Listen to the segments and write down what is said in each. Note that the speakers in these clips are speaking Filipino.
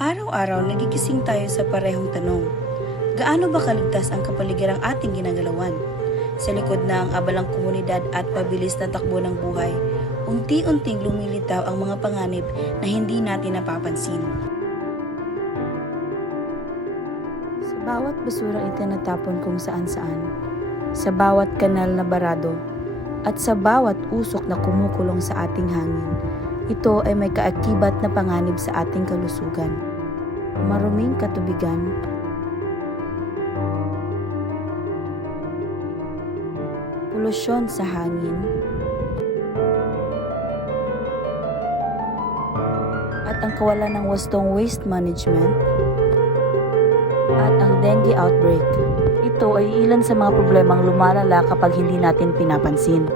Araw-araw nagigising tayo sa parehong tanong. Gaano ba kaligtas ang kapaligirang ating ginagalawan? Sa likod ng abalang komunidad at pabilis na takbo ng buhay, unti-unting lumilitaw ang mga panganib na hindi natin napapansin. Sa bawat basurang itinatapon kung saan-saan, sa bawat kanal na barado, at sa bawat usok na kumukulong sa ating hangin, ito ay may kaakibat na panganib sa ating kalusugan. Maruming katubigan, polusyon sa hangin, at ang kawalan ng wastong waste management, at ang dengue outbreak. Ito ay ilan sa mga problemang lumalala kapag hindi natin pinapansin.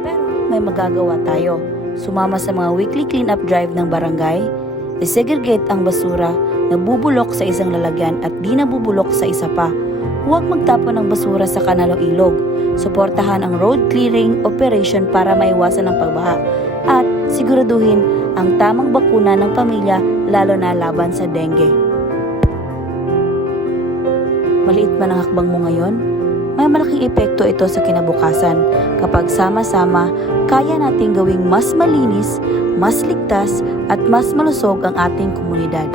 Pero may magagawa tayo. Sumama sa mga weekly clean-up drive ng barangay, isegregate ang basura na bubulok sa isang lalagyan at di nabubulok sa isa pa. Huwag magtapon ng basura sa kanal o ilog. Suportahan ang road clearing operation para maiwasan ang pagbaha. At siguraduhin ang tamang bakuna ng pamilya lalo na laban sa dengue. Maliit man ang hakbang mo ngayon, may malaking epekto ito sa kinabukasan. Kapag sama-sama, kaya nating gawing mas malinis, mas ligtas at mas malusog ang ating komunidad.